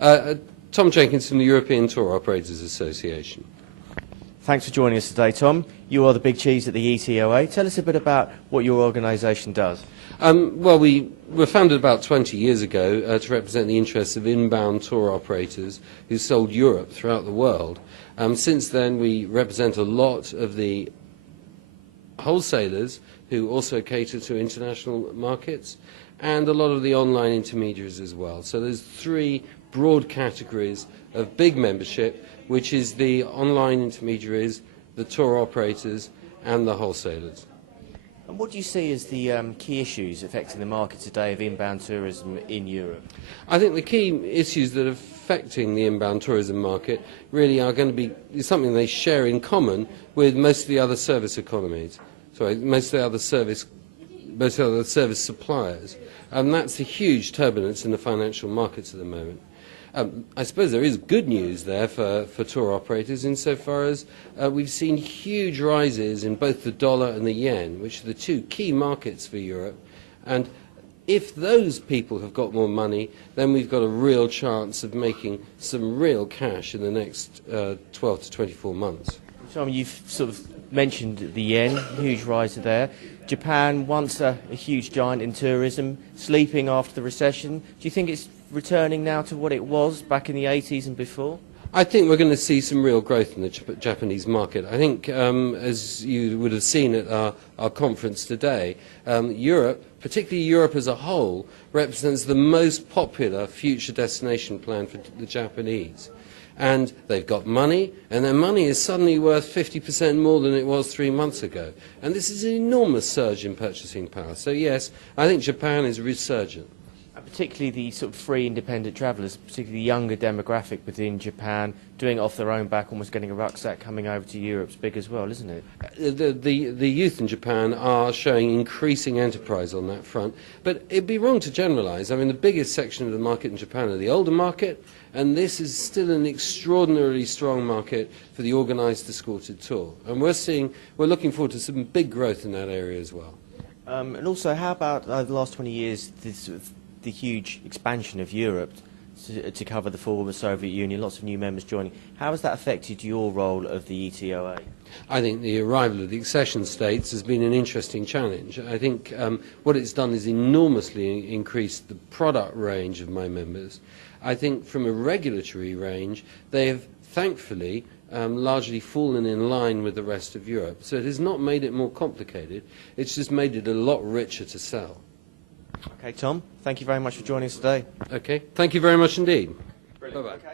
Tom Jenkins from the European Tour Operators Association. Thanks for joining us today, Tom. You are the big cheese at the ETOA. Tell us a bit about what your organisation does. Well, we were founded about 20 years ago to represent the interests of inbound tour operators who sold Europe throughout the world. Since then, we represent a lot of the wholesalers who also cater to international markets and a lot of the online intermediaries as well. So there's three broad categories of big membership, which is the online intermediaries, the tour operators and the wholesalers. And what do you see as the key issues affecting the market today of inbound tourism in Europe? I think the key issues that are affecting the inbound tourism market really are going to be something they share in common with most of the other service economies. Most of the other service suppliers. And that's the huge turbulence in the financial markets at the moment. I suppose there is good news there for tour operators insofar as we've seen huge rises in both the dollar and the yen, which are the two key markets for Europe. And if those people have got more money, then we've got a real chance of making some real cash in the next 12 to 24 months. Tom, you've sort of mentioned the yen, huge rise there. Japan, once a huge giant in tourism, sleeping after the recession. Do you think it's returning now to what it was back in the 80s and before? I think we're going to see some real growth in the Japanese market. I think, as you would have seen at our conference today, Europe, particularly Europe as a whole, represents the most popular future destination plan for the Japanese. And they've got money, and their money is suddenly worth 50% more than it was 3 months ago. And this is an enormous surge in purchasing power. So yes, I think Japan is resurgent. And particularly the sort of free independent travellers, particularly the younger demographic within Japan, doing it off their own back, almost getting a rucksack coming over to Europe's big as well, isn't it? The youth in Japan are showing increasing enterprise on that front. But it'd be wrong to generalise. I mean, the biggest section of the market in Japan are the older market, and this is still an extraordinarily strong market for the organised escorted tour. And we're looking forward to some big growth in that area as well. And also, how about the last 20 years, the huge expansion of Europe to cover the former Soviet Union, lots of new members joining? How has that affected your role of the ETOA? I think the arrival of the accession states has been an interesting challenge. I think what it's done is enormously increased the product range of my members. I think from a regulatory range, they have thankfully largely fallen in line with the rest of Europe. So it has not made it more complicated, it's just made it a lot richer to sell. Okay, Tom, thank you very much for joining us today. Okay, thank you very much indeed. Brilliant. Bye-bye.